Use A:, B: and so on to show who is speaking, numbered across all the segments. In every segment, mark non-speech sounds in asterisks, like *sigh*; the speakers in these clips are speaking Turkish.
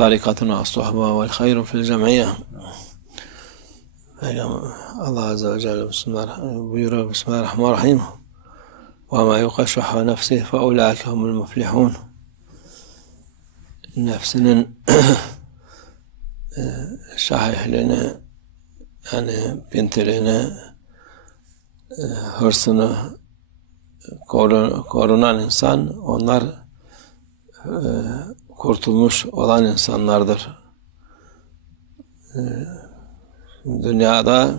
A: طريقتنا الصحبة والخير في الجمعية. الله عز وجل بسم الله بسم الله الرحمن الرحيم. وما يقشح شح نفسه فأولئك هم المفلحون. نفسنا *coughs* شحيح لنا يعني بنت لنا هرسنا كورونا الإنسان ونر kurtulmuş olan insanlardır. E, dünyada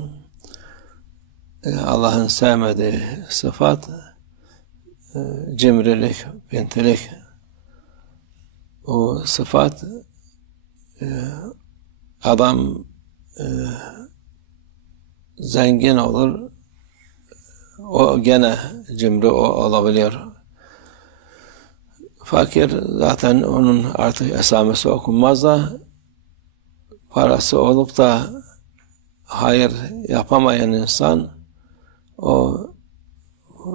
A: e, Allah'ın sevmediği sıfat e, cimrilik, pintilik o sıfat e, adam zengin olur o gene cimri o olabiliyor. Fakir zaten onun artık esamesi okunmaz da parası olup da hayır yapamayan insan o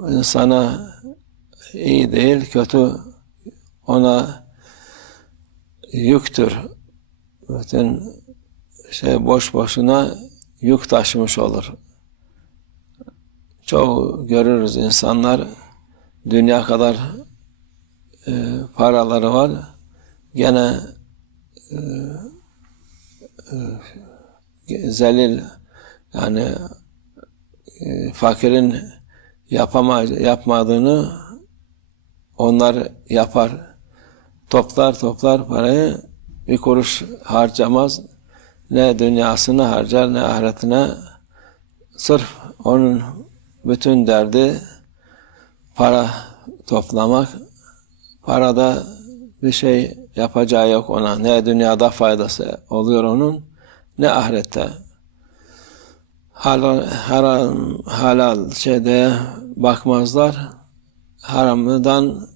A: insana iyi değil, kötü ona yüktür. Bütün şey boş boşuna yük taşımış olur. Çoğu görürüz insanlar dünya kadar e, paraları var. Gene e, e, zelil yani e, fakirin yapama, yapmadığını onlar yapar. Toplar toplar parayı bir kuruş harcamaz. Ne dünyasını harcar ne ahiretine. Sırf onun bütün derdi para toplamak. Parada bir şey yapacağı yok ona. Ne dünyada faydası oluyor onun ne ahirette. Halal, haram, halal şeyde bakmazlar. Haramdan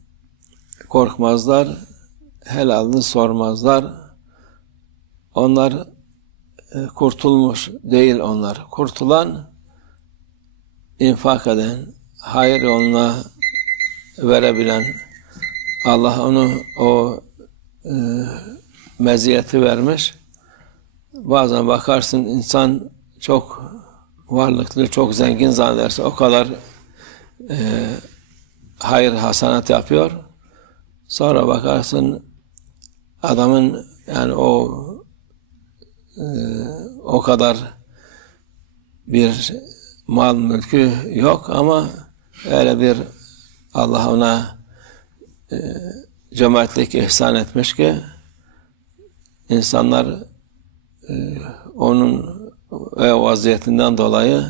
A: korkmazlar. Helalını sormazlar. Onlar e, kurtulmuş değil onlar. Kurtulan infak eden, hayır yoluna verebilen, Allah onu o e, meziyeti vermiş. Bazen bakarsın insan çok varlıklı, çok zengin zannederse o kadar e, hayır hasanat yapıyor. Sonra bakarsın adamın yani o e, o kadar bir mal mülkü yok ama öyle bir Allah ona e, cömertlik ihsan etmiş ki insanlar e, onun o vaziyetinden dolayı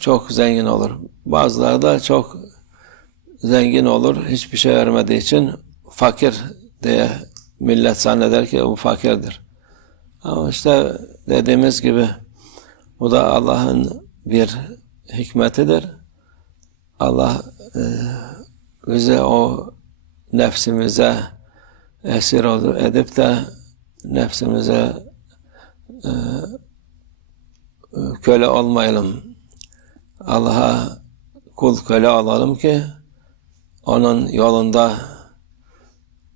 A: çok zengin olur. Bazıları da çok zengin olur. Hiçbir şey vermediği için fakir diye millet zanneder ki bu fakirdir. Ama işte dediğimiz gibi bu da Allah'ın bir hikmetidir. Allah e, bize o nefsimize esir edip de nefsimize e, köle olmayalım. Allah'a kul köle olalım ki onun yolunda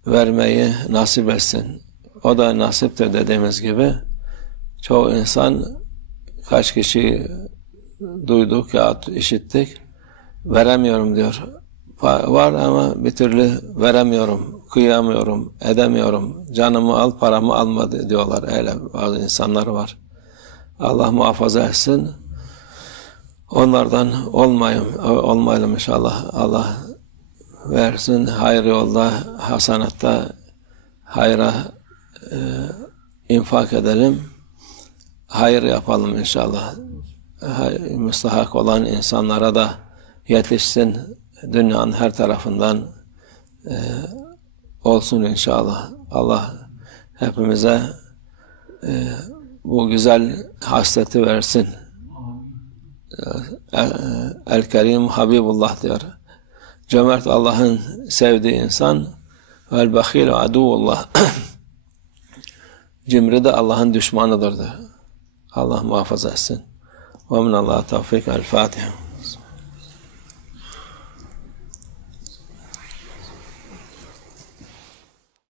A: vermeyi nasip etsin. O da nasiptir dediğimiz gibi. Çoğu insan kaç kişi duyduk ya işittik veremiyorum diyor. Var ama bir türlü veremiyorum, kıyamıyorum, edemiyorum. Canımı al, paramı almadı diyorlar. Öyle bazı insanlar var. Allah muhafaza etsin. Onlardan olmayayım, olmayalım inşallah. Allah versin hayır yolda, hasanatta hayra e, infak edelim. Hayır yapalım inşallah. Müstahak olan insanlara da yetişsin. Dünyanın her tarafından e, olsun inşallah. Allah hepimize e, bu güzel hasleti versin. E, El-Kerim Habibullah diyor. Cömert Allah'ın sevdiği insan vel bahilu aduvullah. *clears throat* Cimri de Allah'ın düşmanıdır diyor. Allah muhafaza etsin. Ve minallah tevfik. El Fatiha.